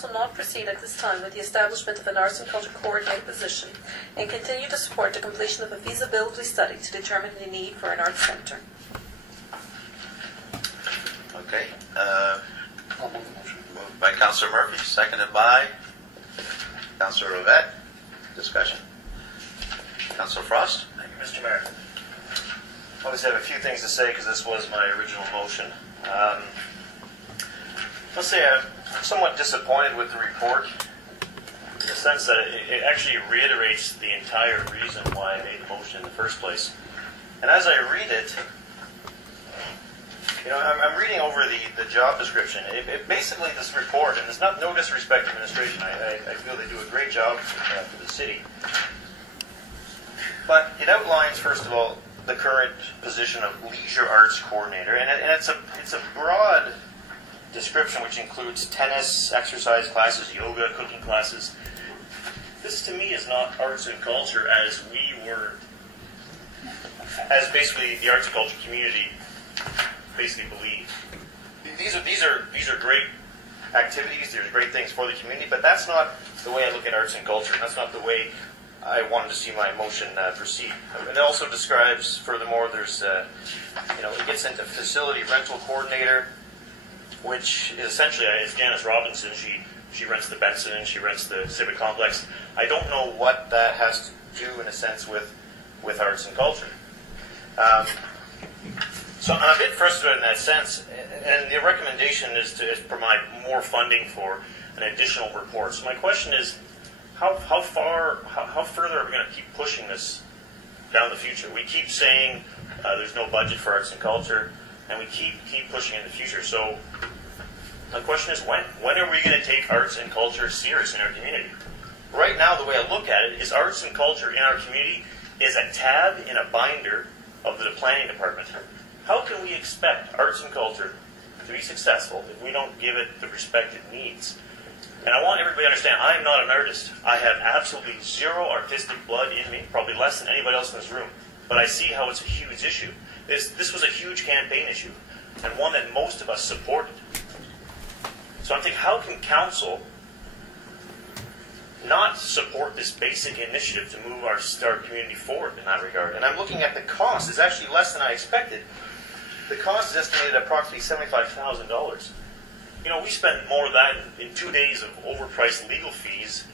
will not proceed at this time with the establishment of an arts and culture coordinator position and continue to support the completion of a feasibility study to determine the need for an arts centre. Okay. Moved by Councillor Murphy, seconded by Councillor Rivette. Discussion. Councillor Frost. Thank you, Mr. Mayor. Obviously, I have a few things to say because this was my original motion. Let's say I'm somewhat disappointed with the report in the sense that it actually reiterates the entire reason why I made the motion in the first place. And as I read it, you know, I'm reading over the job description. Basically, this report, and there's no disrespect to administration, I feel they do a great job for the city. But it outlines, first of all, the current position of leisure arts coordinator, and it's a broad description which includes tennis, exercise classes, yoga, cooking classes. This to me is not arts and culture as basically the arts and culture community basically believe. These are great activities, they're great things for the community, but that's not the way I look at arts and culture. That's not the way I wanted to see my motion proceed. And it also describes, furthermore, there's, it gets into facility rental coordinator, which is essentially, is Janice Robinson. She rents the Benson and she rents the Civic Complex. I don't know what that has to do, in a sense, with arts and culture. So I'm a bit frustrated in that sense, and the recommendation is to provide more funding for an additional report. So my question is, how further are we going to keep pushing this down the future? We keep saying there's no budget for arts and culture, and we keep pushing in the future. So the question is, when? When are we going to take arts and culture serious in our community? Right now, the way I look at it is arts and culture in our community is a tab in a binder of the planning department. How can we expect arts and culture to be successful if we don't give it the respect it needs? And I want everybody to understand, I am not an artist. I have absolutely zero artistic blood in me, probably less than anybody else in this room. But I see how it's a huge issue. This was a huge campaign issue, and one that most of us supported. So I'm thinking, how can council not support this basic initiative to move our community forward in that regard? And I'm looking at the cost. It's actually less than I expected. The cost is estimated at approximately $75,000. You know, we spent more of that in 2 days of overpriced legal fees,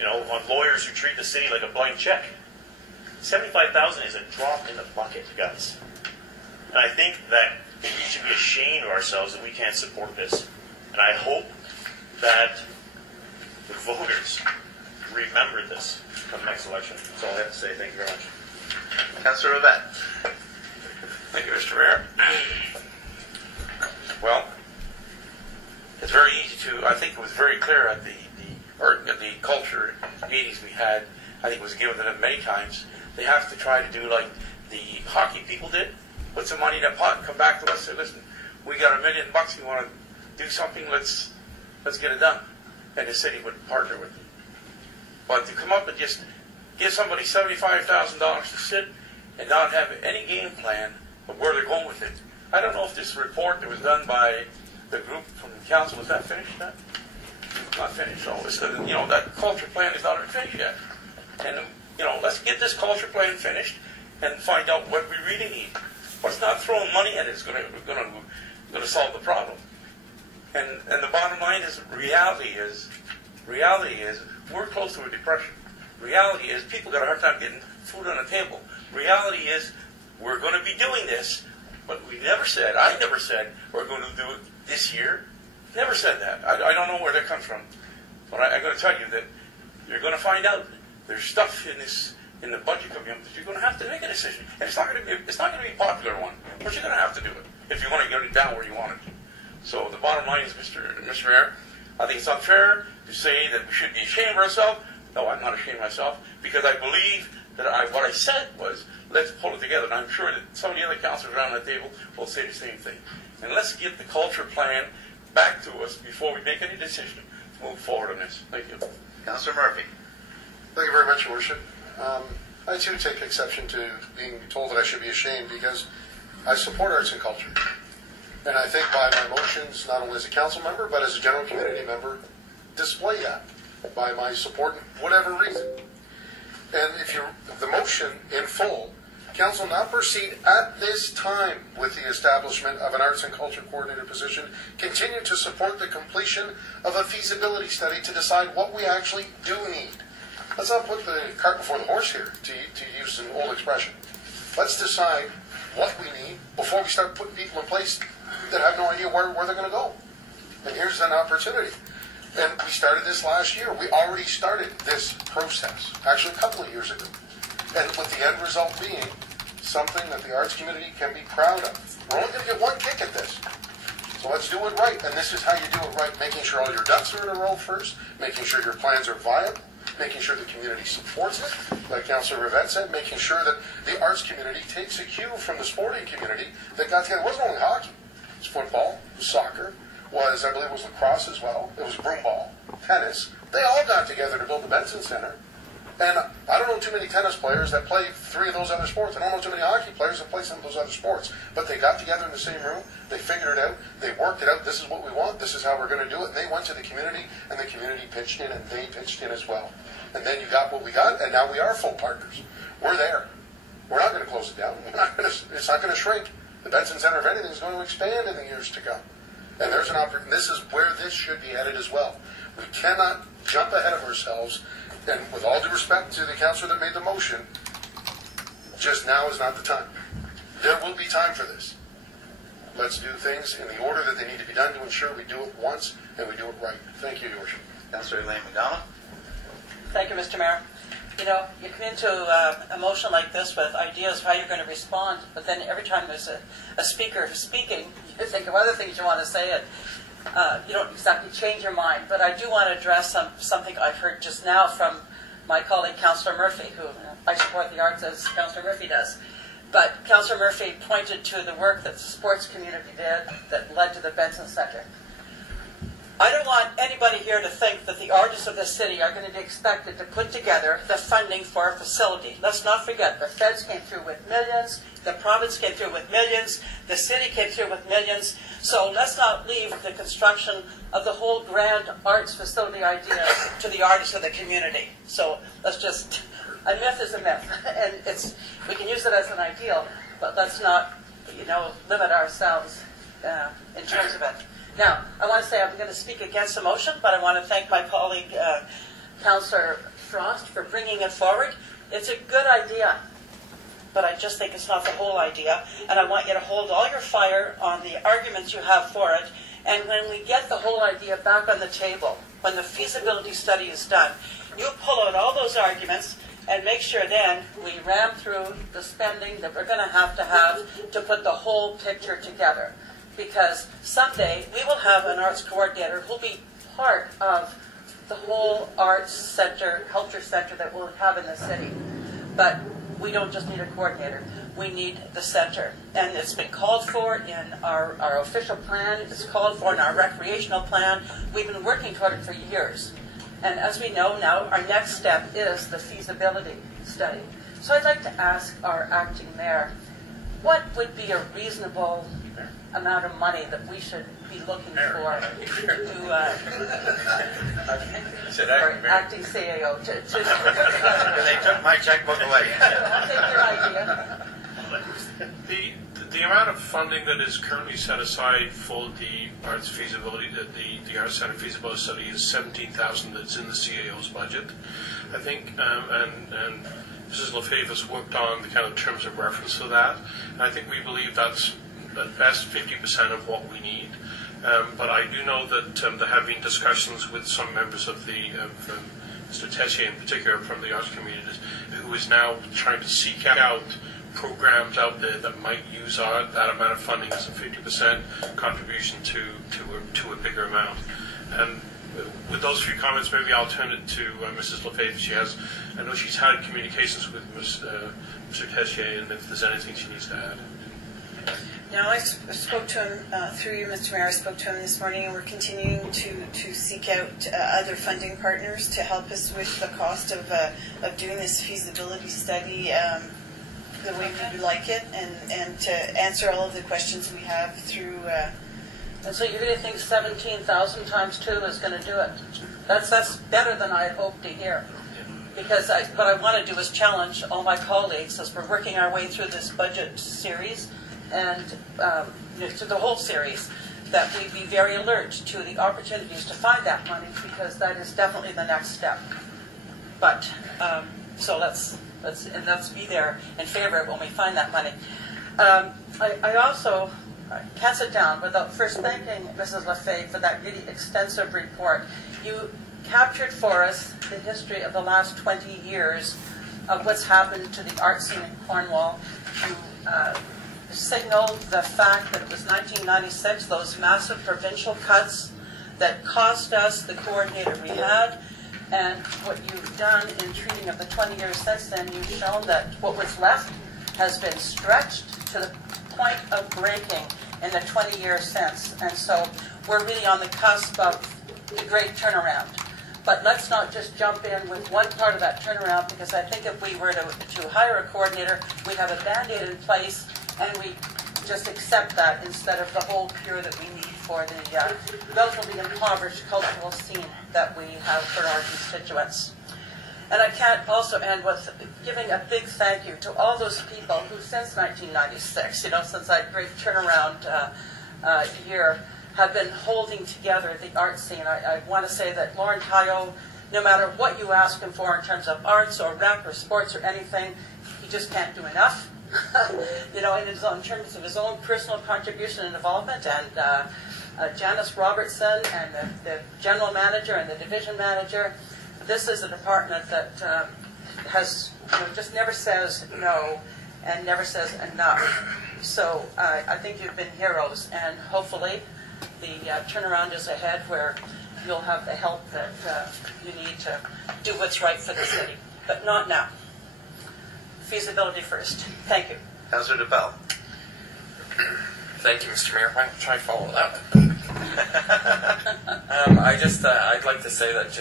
on lawyers who treat the city like a blank check. $75,000 is a drop in the bucket, guys. And I think that we should be ashamed of ourselves that we can't support this. And I hope that the voters remember this from the next election. That's all I have to say. Thank you very much. Councillor Rivette. Thank you, Mr. Mayor. Well, it's very easy to, I think it was very clear at the culture meetings we had, I think it was given to them many times, they have to try to do like the hockey people did, put some money in a pot and come back to us and say, listen, we got $1 million, we want to do something, let's get it done. And the city would partner with them. But to come up and just give somebody $75,000 to sit and not have any game plan of where they're going with it. I don't know if this report that was done by the group from the council, was that finished yet? Not finished. So that culture plan is not finished yet. And let's get this culture plan finished and find out what we really need. What's not throwing money at it is going to solve the problem. And the bottom line is reality is we're close to a depression. Reality is people got a hard time getting food on the table. Reality is we're going to be doing this, but I never said we're going to do it this year. Never said that. I don't know where that comes from. But I'm going to tell you that you're going to find out there's stuff in the budget coming up that you're going to have to make a decision. And it's not going to be a popular one, but you're going to have to do it if you want to get it down where you want it. So the bottom line is, Mr. Mayor, I think it's unfair to say that we should be ashamed of ourselves. No, I'm not ashamed of myself, because I believe that what I said was, let's pull it together. And I'm sure that some of the other councillors around the table will say the same thing. And let's get the culture plan back to us before we make any decision to move forward on this. Thank you. Councillor Murphy. Thank you very much, Your Worship. I too take exception to being told that I should be ashamed, because I support arts and culture. And I think by my motions, not only as a council member, but as a general community member, display that by my support in whatever reason. And if the motion in full, council not proceed at this time with the establishment of an arts and culture coordinator position, continue to support the completion of a feasibility study to decide what we actually do need. Let's not put the cart before the horse here, to use an old expression. Let's decide what we need before we start putting people in place that have no idea where they're going to go. And here's an opportunity. And we started this last year. We already started this process, actually a couple of years ago. And with the end result being something that the arts community can be proud of. We're only going to get one kick at this. So let's do it right. And this is how you do it right. Making sure all your ducks are in a row first. Making sure your plans are viable. Making sure the community supports it. Like Councillor Rivette said, making sure that the arts community takes a cue from the sporting community that got together. It wasn't only hockey. It was football. It was soccer. I believe it was lacrosse as well. It was broomball. Tennis. They all got together to build the Benson Center. And I don't know too many tennis players that play three of those other sports. I don't know too many hockey players that play some of those other sports. But they got together in the same room. They figured it out. They worked it out. This is what we want. This is how we're going to do it. And they went to the community, and the community pitched in, and they pitched in as well. And then you got what we got, and now we are full partners. We're there. We're not going to close it down. It's not going to shrink. The Benson Center, if anything, is going to expand in the years to come. And there's an opportunity. This is where this should be headed as well. We cannot jump ahead of ourselves. And with all due respect to the councillor that made the motion, just now is not the time. There will be time for this. Let's do things in the order that they need to be done to ensure we do it once and we do it right. Thank you, Your Worship. Councillor Elaine McDonald. Thank you, Mr. Mayor. You know, you come into a motion like this with ideas of how you're going to respond, but then every time there's a speaker speaking, you think of other things you want to say, and you don't exactly change your mind. But I do want to address something I heard just now from my colleague, Councillor Murphy, who I support the arts as Councillor Murphy does. But Councillor Murphy pointed to the work that the sports community did that led to the Benson Center. I don't want anybody here to think that the artists of this city are going to be expected to put together the funding for a facility. Let's not forget, the feds came through with millions, the province came through with millions, the city came through with millions. So let's not leave the construction of the whole grand arts facility idea to the artists of the community. So let's just, a myth is a myth, and we can use it as an ideal, but let's not, limit ourselves in terms of it. Now, I want to say I'm going to speak against the motion, but I want to thank my colleague, Councillor Frost, for bringing it forward. It's a good idea, but I just think it's not the whole idea, and I want you to hold all your fire on the arguments you have for it, and when we get the whole idea back on the table, when the feasibility study is done, you pull out all those arguments and make sure then we ram through the spending that we're going to have to put the whole picture together. Because someday we will have an arts coordinator who will be part of the whole arts center, culture center that we'll have in the city. But we don't just need a coordinator. We need the center. And it's been called for in our official plan. It's called for in our recreational plan. We've been working toward it for years. And as we know now, our next step is the feasibility study. So I'd like to ask our acting mayor, what would be a reasonable amount of money that we should be looking for acting CAO to They took my checkbook away. I'll take your idea. The amount of funding that is currently set aside for the arts feasibility, the Arts Centre feasibility study is $17,000 that's in the CAO's budget, I think, and Mrs. Lefebvre has worked on the kind of terms of reference to that, and I think we believe that's at best 50% of what we need. But I do know that there have been discussions with some members of Mr. Tessier in particular from the arts communities, who is now trying to seek out programs out there that might use that amount of funding as a 50% contribution to a bigger amount. And with those few comments, maybe I'll turn it to Mrs. Lefebvre. I know she's had communications with Mr. Tessier, and if there's anything she needs to add. Now, I spoke to him through you, Mr. Mayor. I spoke to him this morning, and we're continuing to seek out other funding partners to help us with the cost of doing this feasibility study the way we would like it, and to answer all of the questions we have through And so you really think 17,000 times 2 is going to do it? That's better than I had hoped to hear. Because what I want to do is challenge all my colleagues as we're working our way through this budget series and to the whole series, that we be very alert to the opportunities to find that money, because that is definitely the next step. But so let's be there in favor of when we find that money. I also can't sit down without first thanking Mrs. Lefebvre for that really extensive report. You captured for us the history of the last 20 years of what's happened to the art scene in Cornwall. You signaled the fact that it was 1996, those massive provincial cuts that cost us the coordinator we had, and what you've done in treating of the 20 years since then. You've shown that what was left has been stretched to the point of breaking in the 20 years since. And so we're really on the cusp of the great turnaround. But let's not just jump in with one part of that turnaround, because I think if we were to hire a coordinator, we'd have a Band-Aid in place, and we just accept that instead of the whole cure that we need for the relatively impoverished cultural scene that we have for our constituents. And I can't also end with giving a big thank you to all those people who, since 1996, since that great turnaround year, have been holding together the art scene. I want to say that Lauren Tayo, no matter what you ask him for in terms of arts or rec or sports or anything, he just can't do enough. In terms of his own personal contribution and involvement, and Janice Robertson and the general manager and the division manager. This is a department that has just never says no and never says enough. So I think you've been heroes, and hopefully the turnaround is ahead, where you'll have the help that you need to do what's right for the city. But not now. Feasibility first. Thank you. Councillor DeBell. Thank you, Mr. Mayor. Why don't I follow that? I'd like to say that,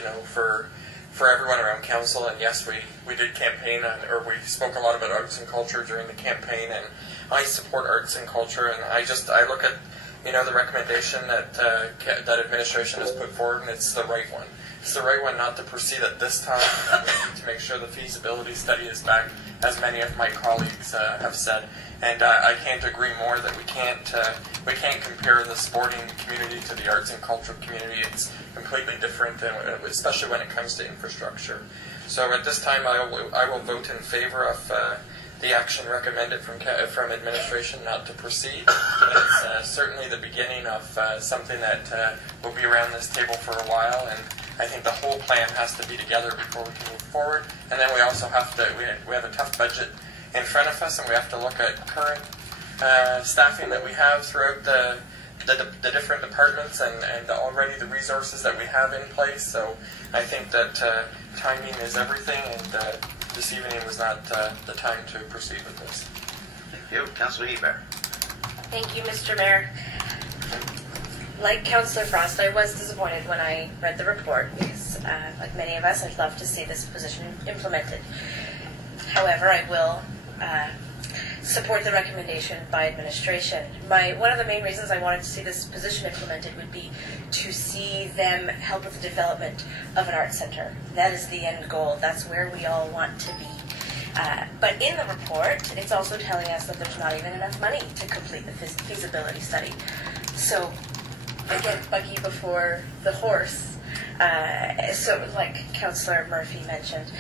for everyone around council, and yes, we did campaign or we spoke a lot about arts and culture during the campaign, and I support arts and culture, and I look at, the recommendation that that administration has put forward, and it's the right one. It's the right one not to proceed at this time. We need to make sure the feasibility study is back, as many of my colleagues have said. And I can't agree more that we can't compare the sporting community to the arts and cultural community. It's completely different, especially when it comes to infrastructure. So at this time, I will vote in favor of the action recommended from administration not to proceed. It's certainly the beginning of something that will be around this table for a while, and I think the whole plan has to be together before we can move forward. And then we also have to, we have a tough budget in front of us, and we have to look at current staffing that we have throughout the different departments, and already the resources that we have in place. So I think that timing is everything, and this evening was not the time to proceed with this. Thank you. Councillor Hebert. Thank you, Mr. Mayor. Like Councillor Frost, I was disappointed when I read the report, because like many of us, I'd love to see this position implemented. However, I will support the recommendation by administration. One of the main reasons I wanted to see this position implemented would be to see them help with the development of an art centre. That is the end goal. That's where we all want to be. But in the report, it's also telling us that there's not even enough money to complete the feasibility study. So, again, buggy before the horse. So, like Councillor Murphy mentioned.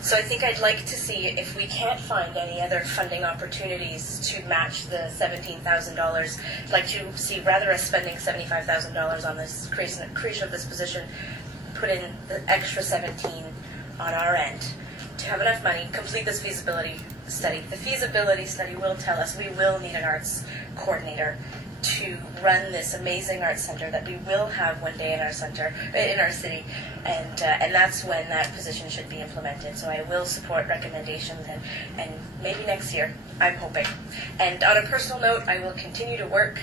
So I think I'd like to see if we can't find any other funding opportunities to match the $17,000. I'd like to see, rather us spending $75,000 on this creation of this position, put in the extra 17 on our end to have enough money, complete this feasibility study. The feasibility study will tell us we will need an arts coordinator to run this amazing arts center that we will have one day in our city, and that's when that position should be implemented. So I will support recommendations, and maybe next year, I'm hoping. And on a personal note, I will continue to work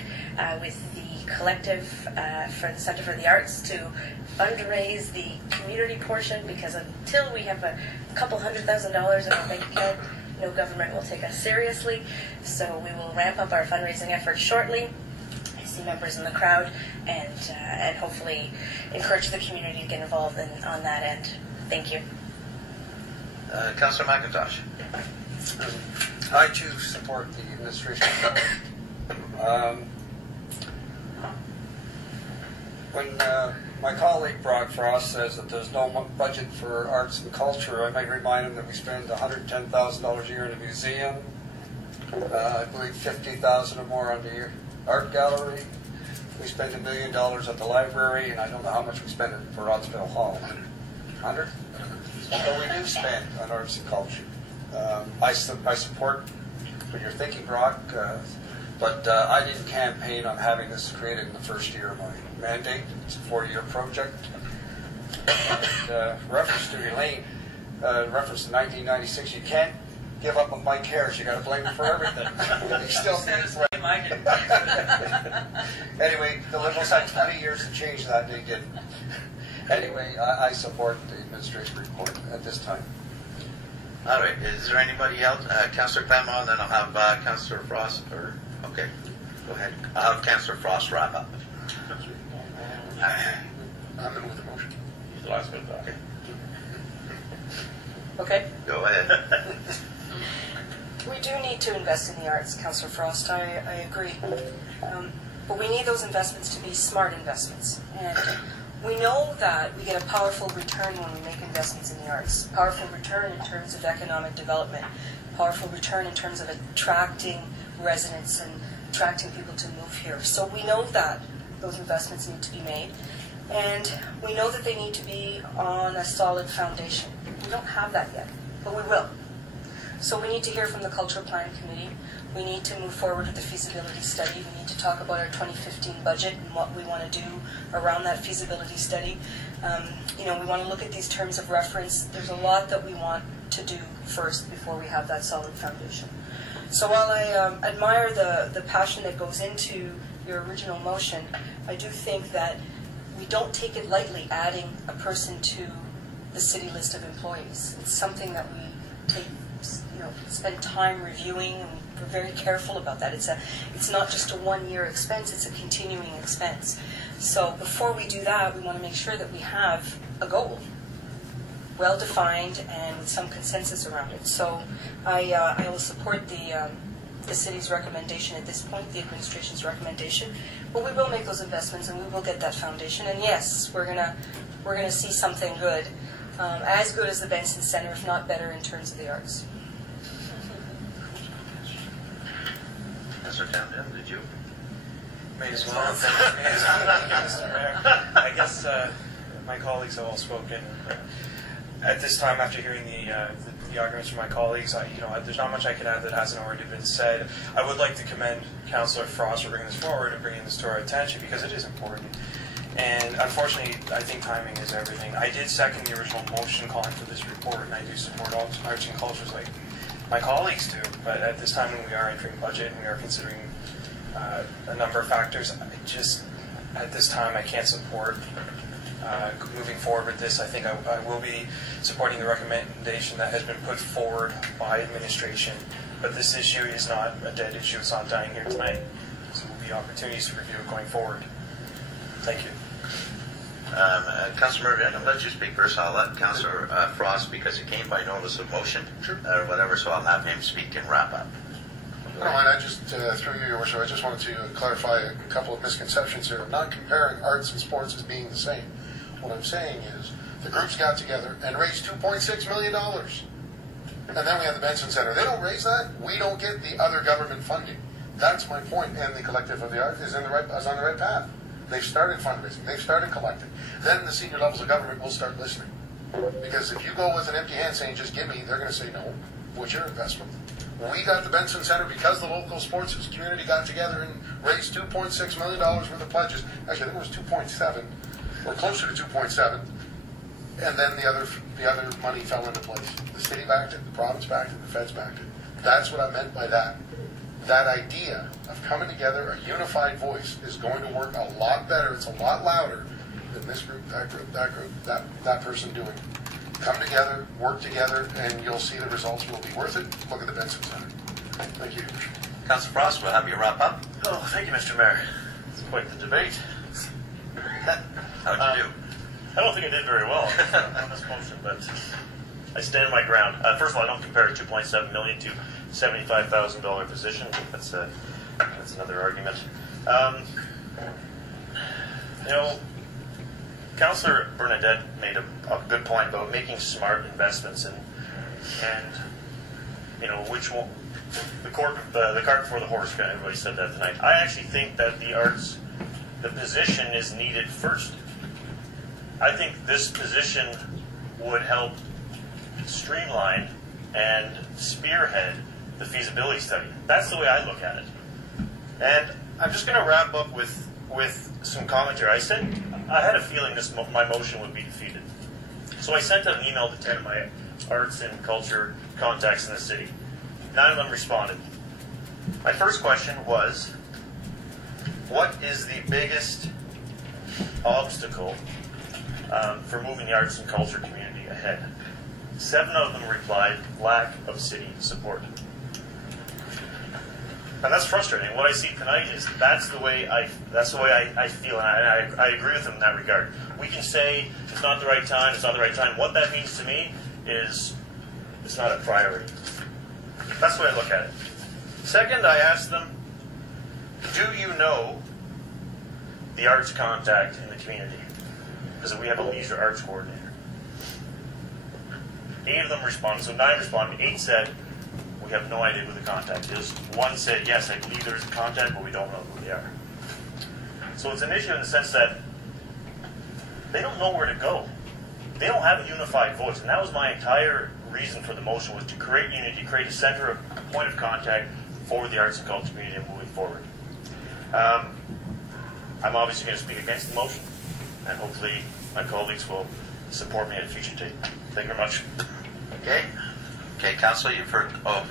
with the collective for the Center for the Arts to fundraise the community portion, because until we have a couple $100,000 in our bank account, no government will take us seriously. So we will ramp up our fundraising efforts shortly. I see members in the crowd and hopefully encourage the community to get involved on that end. Thank you. Councillor McIntosh. I too support the administration. When my colleague Brock Frost says that there's no budget for arts and culture, I might remind him that we spend $110,000 a year in a museum. I believe $50,000 or more on the art gallery. We spend $1 million at the library, and I don't know how much we spend for Rodsville Hall. 100? So we do spend on arts and culture. I support what you're thinking, Brock, but I didn't campaign on having this created in the first year of my mandate. It's a 4-year project. And, reference to Elaine, reference to 1996, you can't give up on Mike Harris. You got to blame him for everything. He still needs blame. Anyway, the Liberals had 20 years to change that. They didn't. Anyway, I support the administration report at this time. All right. Is there anybody else? Councillor Clement, then I'll have Councillor Frost. Okay, go ahead. I'll have Councillor Frost wrap up. I'm going to move the motion. He's the last one. Okay. Okay. Go ahead. We do need to invest in the arts, Councillor Frost. I agree. But we need those investments to be smart investments. And we know that we get a powerful return when we make investments in the arts. Powerful return in terms of economic development. Powerful return in terms of attracting residents and attracting people to move here. So we know that those investments need to be made. And we know that they need to be on a solid foundation. We don't have that yet, but we will. So we need to hear from the Cultural Planning Committee. We need to move forward with the feasibility study. We need to talk about our 2015 budget and what we want to do around that feasibility study. We want to look at these terms of reference. There's a lot that we want to do first before we have that solid foundation. So while I admire the passion that goes into your original motion, I do think that we don't take it lightly adding a person to the city list of employees. It's something that we take, spend time reviewing, and we're very careful about that. It's not just a one-year expense, it's a continuing expense. So before we do that, we want to make sure that we have a goal, well-defined and with some consensus around it. So I will support the city's recommendation at this point, the administration's recommendation, but we will make those investments and we will get that foundation. And yes, we're gonna see something good, as good as the Benson Center, if not better, in terms of the arts. Mr. Townsend, did you? May as well. Thank you, Mr. Mayor. I guess my colleagues have all spoken. At this time, after hearing the arguments from my colleagues, there's not much I can add that hasn't already been said. I would like to commend Councillor Frost for bringing this forward and bringing this to our attention because it is important. And unfortunately, I think timing is everything. I did second the original motion calling for this report, and I do support all arts and cultures like my colleagues do. But at this time when we are entering budget and we are considering a number of factors, at this time I can't support moving forward with this. I think I will be supporting the recommendation that has been put forward by administration. But this issue is not a dead issue. It's not dying here tonight. So there will be opportunities to review it going forward. Thank you. Councillor Murphy, I'm going to let you speak first. I'll let Councillor Frost, because it came by notice of motion or whatever, so I'll have him speak and wrap up. No, and I just, through you, Your Worship, I just wanted to clarify a couple of misconceptions here. I'm not comparing arts and sports as being the same. What I'm saying is the groups got together and raised $2.6 million. And then we have the Benson Center. They don't raise that. We don't get the other government funding. That's my point. And the Collective of the Arts is on the right path. They've started fundraising. They've started collecting. Then the senior levels of government will start listening. Because if you go with an empty hand saying, just give me, they're going to say, no, what's your investment? We got the Benson Center because the local sports community got together and raised $2.6 million worth of pledges. Actually, I think it was 2.7, or closer to 2.7. And then the other money fell into place. The city backed it, the province backed it, the feds backed it. That's what I meant by that. That idea of coming together, a unified voice, is going to work a lot better. It's a lot louder than this group, that person doing. Come together, work together, and you'll see the results will be worth it. Look at the Benson Center. Thank you. Councillor Frost, we'll have you wrap up. Oh, thank you, Mr. Mayor. quite the debate. How'd you do? I don't think I did very well on this motion, but I stand my ground. First of all, I don't compare $2.7 million to $75,000 position. That's another argument. Councillor Bernadette made a good point about making smart investments and which one, the cart before the horse. Everybody said that tonight. I actually think that the position is needed first. I think this position would help streamline and spearhead the feasibility study. That's the way I look at it. And I'm just going to wrap up with some commentary. I said I had a feeling my motion would be defeated. So I sent an email to 10 of my arts and culture contacts in the city. 9 of them responded. My first question was, what is the biggest obstacle for moving the arts and culture community ahead? 7 of them replied, lack of city support. And that's frustrating. What I see tonight is that's the way I feel, and I agree with them in that regard. We can say it's not the right time, it's not the right time. What that means to me is it's not a priority. That's the way I look at it. Second, I asked them, do you know the arts contact in the community? Because we have a leisure arts coordinator. 8 of them responded. So 9 responded. 8 said, we have no idea who the contact is. 1 said, yes, I believe there is a contact, but we don't know who they are. So it's an issue in the sense that they don't know where to go. They don't have a unified voice. And that was my entire reason for the motion, was to create unity, create a center of point of contact for the arts and culture community moving forward. I'm obviously going to speak against the motion, and hopefully my colleagues will support me at a future date. Thank you very much. Okay. Okay, Councillor, you've heard. Oh.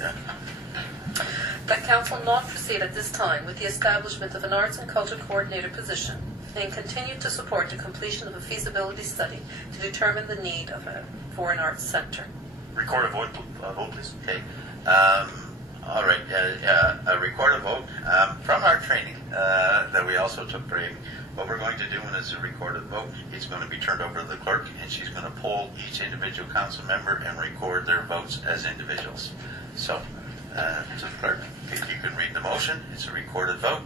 Yeah. That Council not proceed at this time with the establishment of an Arts and Culture Coordinator position and continue to support the completion of a feasibility study to determine the need for an arts centre. Record a vote, please. Okay. All right. A recorded vote from our training that we also took break. What we're going to do when it's a recorded vote, it's going to be turned over to the clerk, and she's going to poll each individual council member and record their votes as individuals. So, to the clerk, if you can read the motion, it's a recorded vote.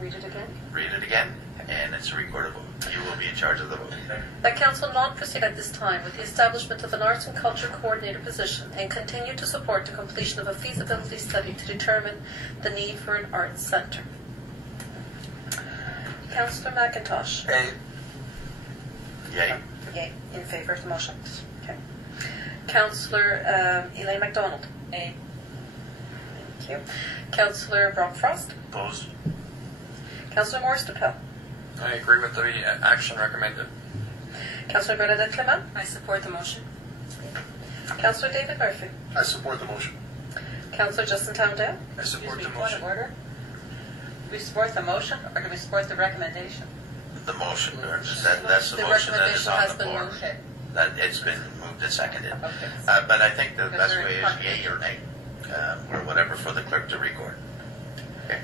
Read it again. Read it again, and it's a recorded vote. You will be in charge of the vote. That Council not proceed at this time with the establishment of an Arts and Culture Coordinator position and continue to support the completion of a feasibility study to determine the need for an arts centre. Councillor McIntosh. Aye. Yay. Yay. In favour of the motion. Okay. Councillor Elaine MacDonald. Aye. Thank you. Councillor Brock Frost. Opposed. Councillor Maurice DePell. I agree with the action recommended. Councillor Bernadette Clement. I support the motion. Councillor David Murphy. I support the motion. Councillor Justin Towndale. I support the Point motion. of order. Do we support the motion, or do we support the recommendation? The motion, that's the motion that is recommendation on has the been board. moved. Okay. That it's been moved and seconded. Okay. But I think the best there way any is yay or nay, or whatever for the clerk to record. Okay.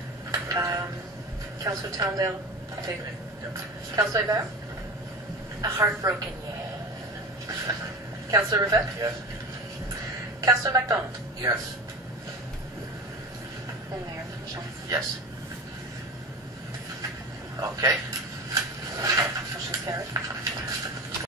Councillor Towndale. Okay. Councillor Ibarra. A heartbroken yay. Councillor Rivette. Yes. Councillor MacDonald. Yes. And Mayor Michelle. Yes. Okay. Motion's carried.